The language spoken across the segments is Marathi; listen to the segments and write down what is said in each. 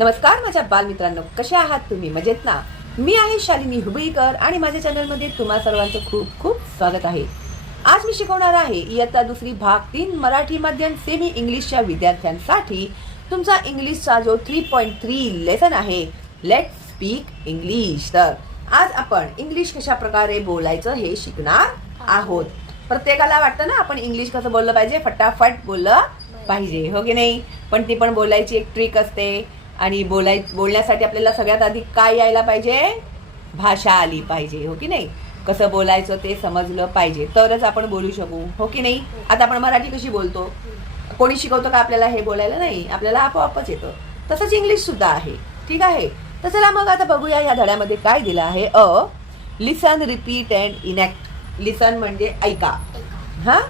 नमस्कार माझ्या बालमित्रांनो कसे आहात तुम्ही? मजेत ना? मी आहे शालिनी हुबळीकर आणि माझ्या चॅनलमध्ये तुम्हा सर्वांचं खूप खूप स्वागत आहे. आज मी शिकवणार आहे इयत्ता दुसरी भाग तीन मराठी माध्यम सेमी इंग्लिशच्या विद्यार्थ्यांसाठी तुमचा इंग्लिशचा जो थ्री पॉईंट थ्री लेसन आहे लेट स्पीक इंग्लिश तर आज आपण इंग्लिश कशा प्रकारे बोलायचं हे शिकणार आहोत. प्रत्येकाला वाटतं ना आपण इंग्लिश कसं बोललं पाहिजे? फटाफट बोललं पाहिजे हो की नाही? पण ती पण बोलायची एक ट्रिक असते. आणि बोलाय बोलण्यासाठी आपल्याला सगळ्यात आधी काय यायला पाहिजे? भाषा आली पाहिजे हो की नाही? कसं बोलायचं ते समजलं पाहिजे. तरच आपण बोलू शकू हो की नाही? आता आपण मराठी कशी बोलतो? कोणी शिकवतं का आपल्याला हे बोलायला? नाही. आपल्याला आपोआपच येतं. तसंच इंग्लिशसुद्धा आहे. ठीक आहे? तर चला मग आता बघूया या धड्यामध्ये काय दिलं आहे. A listen repeat and enact listen म्हणजे ऐका. हां?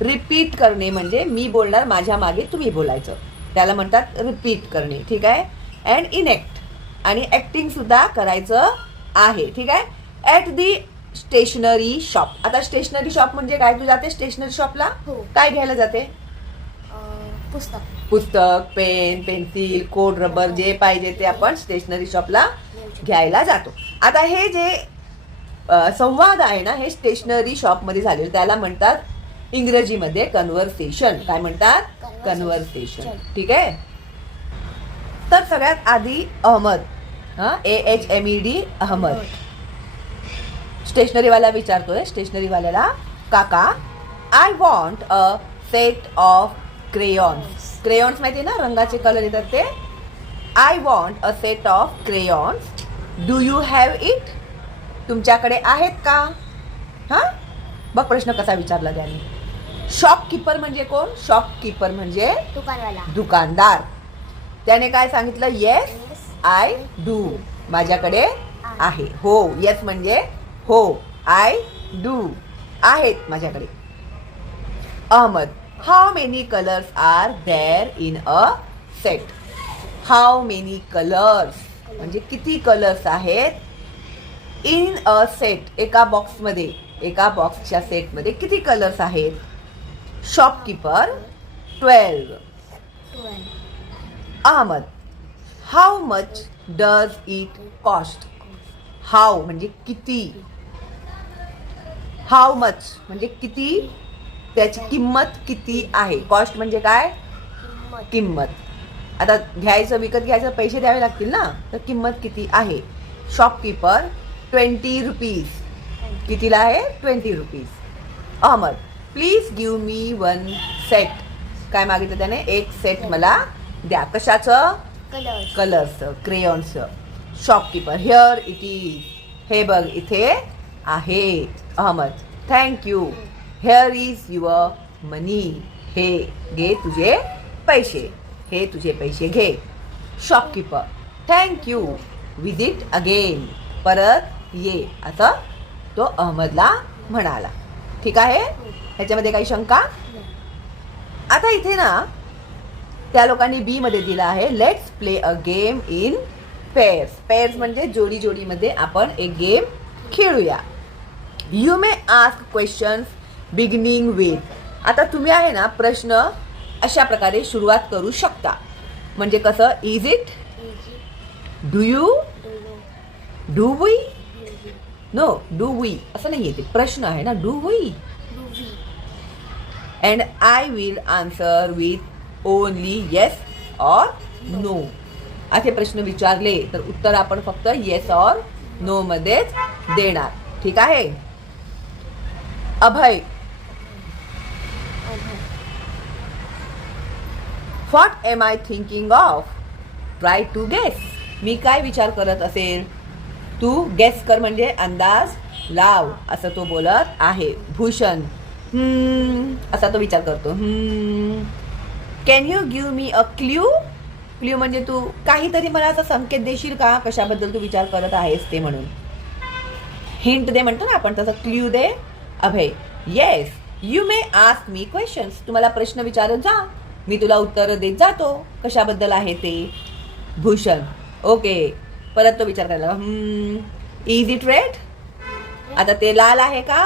रिपीट करणे म्हणजे मी बोलणार माझ्या मागे तुम्ही बोलायचं. त्याला म्हणतात रिपीट करणे. ठीक आहे? अँड इनॅक्ट आणि ॲक्टिंग सुद्धा करायचं आहे. ठीक आहे? ॲट दी स्टेशनरी शॉप आता स्टेशनरी शॉप म्हणजे काय? तू जाते स्टेशनरी शॉपला हो. काय घ्यायला जाते? पुस्तक. पुस्तक पेन पेन्सिल कोड रबर जे पाहिजे ते आपण स्टेशनरी शॉपला घ्यायला जातो. आता हे जे अ, संवाद आहे ना हे स्टेशनरी शॉपमध्ये झालेलं. त्याला म्हणतात इंग्रजीमध्ये कन्व्हर्सेशन काय म्हणतात? Conversation. कन्व्हर्सेशन ठीक आहे? तर सगळ्यात आधी अहमद. हा? A H M E D Ahmed. स्टेशनरीवाला विचारतोय स्टेशनरीवाल्याला काका I want a set of crayons crayons माहिती आहे ना रंगाचे कलर येतात ते. I want a set of crayons do you have it तुमच्याकडे आहेत का? हां? बघ प्रश्न कसा विचारला त्याने. शॉपकीपर म्हणजे कोण? शॉपकीपर म्हणजे दुकानवाला. दुकानदार. त्याने काय सांगितलं? येस आय डू माझ्याकडे आहे. हो. येस म्हणजे हो. आय डू आहेत माझ्याकडे. Ahmed how many colours are there in a set how many colours म्हणजे किती कलर्स आहेत? इन अ सेट एका बॉक्समध्ये एका बॉक्सच्या सेटमध्ये किती कलर्स आहेत? Shopkeeper twelve Ahmed how much does it cost how म्हणजे किती? हाऊ मच म्हणजे किती? त्याची किंमत किती आहे? कॉस्ट म्हणजे काय? किंमत. आता घ्यायचं विकत घ्यायचं पैसे द्यावे लागतील ना? तर किंमत किती आहे? शॉपकीपर ट्वेंटी रुपीज कितीला आहे? Twenty rupees Ahmed please give me one set काय मागितलं त्याने? एक सेट मला द्या. कशाचं? कलर्स कलर्सचं क्रेयॉन्सचं शॉपकीपर हिअर इट इज हे बघ इथे आहे Ahmed thank you here is your money हे घे तुझे पैसे. हे तुझे पैसे घे. शॉपकीपर थँक्यू विजिट अगेन परत ये. असं तो अहमदला म्हणाला. ठीक आहे? ह्याच्यामध्ये काही शंका? आता इथे ना त्या लोकांनी बी मध्ये दिलं आहे. Let's play a game in pairs pairs म्हणजे जोडी जोडीमध्ये आपण एक game खेळूया. You may ask questions beginning with आता तुम्ही आहे ना प्रश्न अशा प्रकारे सुरुवात करू शकता. म्हणजे कसं? Is it do you do we know do we असं नाही येते प्रश्न आहे ना do we and I will answer with only yes or no. असे प्रश्न विचारले तर उत्तर आपण फक्त येस ऑर नो मध्येच देणार. ठीक आहे? Abhay. What am I thinking of try to guess मी काय विचार करत असेल? तू गेस कर म्हणजे अंदाज लाव असं तो बोलत आहे. भूषण. असा तो विचार करतो. Can you give me a clue clue म्हणजे तू काहीतरी मला असा संकेत देशील का? कशाबद्दल तू विचार करत आहेस ते म्हणून? हिंट दे म्हणतो ना आपण तसं clue they. Abhay yes you may ask me questions तुम्हाला प्रश्न विचारत जा. मी तुला उत्तरं देत जातो. कशाबद्दल आहे ते? भूषण. ओके परत तो विचार करायला इज इट रेड आता ते लाल आहे का?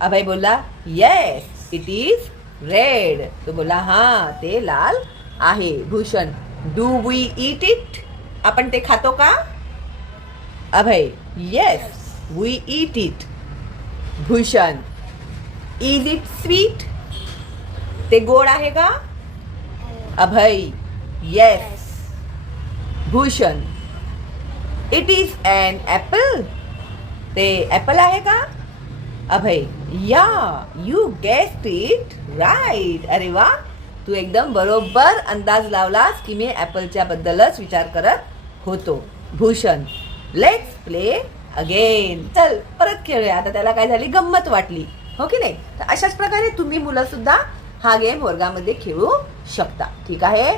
अभय बोलला येस इट इज रेड तो बोला, हा, ते लाल आहे. Bhushan do we eat it आपण ते खातो का? Abhay yes we eat it Bhushan is it sweet ते गोड आहे का? Abhay yes Bhushan it is an apple ते ॲपल आहे का? अभय या यू गेस्ट इट राईट अरे वा. तू एकदम बरोबर अंदाज लावलास की मी ॲपलच्या बद्दलच विचार करत होतो. भूषण लेट्स प्ले अगेन चल परत खेळूया. आता त्याला काय झाली? गंमत वाटली. हो की नाही? तर अशाच प्रकारे तुम्ही मुलं सुद्धा हा गेम वर्गामध्ये खेळू शकता. ठीक आहे?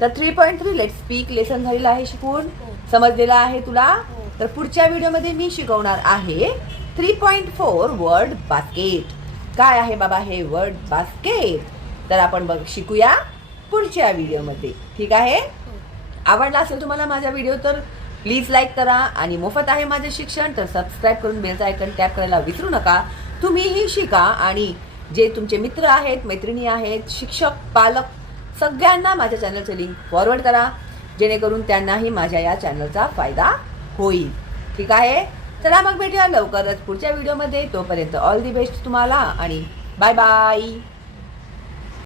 तर three point three let speak lesson झालेलं आहे शिकून. समजलेलं आहे तुला? तर पुढच्या व्हिडिओमध्ये मी शिकवणार आहे three point four word basket काय आहे बाबा हे वर्ड बास्केट तर आपण बघ शिकूया पुढच्या व्हिडिओमध्ये. ठीक आहे? आवडला असेल तुम्हाला माझा व्हिडिओ तर प्लीज लाईक करा. आणि मोफत आहे माझे शिक्षण तर सबस्क्राईब करून बेलचा आयकन टॅप करायला विसरू नका. तुम्हीही शिका. आणि जे तुमचे मित्र आहेत मैत्रिणी आहेत शिक्षक पालक सगळ्यांना माझ्या चॅनलचं लिंक फॉरवर्ड करा. जेणेकरून त्यांनाही माझ्या या चॅनलचा फायदा होईल. ठीक आहे? चला मग भेटूया लवकरच पुढच्या व्हिडिओमध्ये. तोपर्यंत ऑल दी बेस्ट तुम्हाला आणि बाय बाय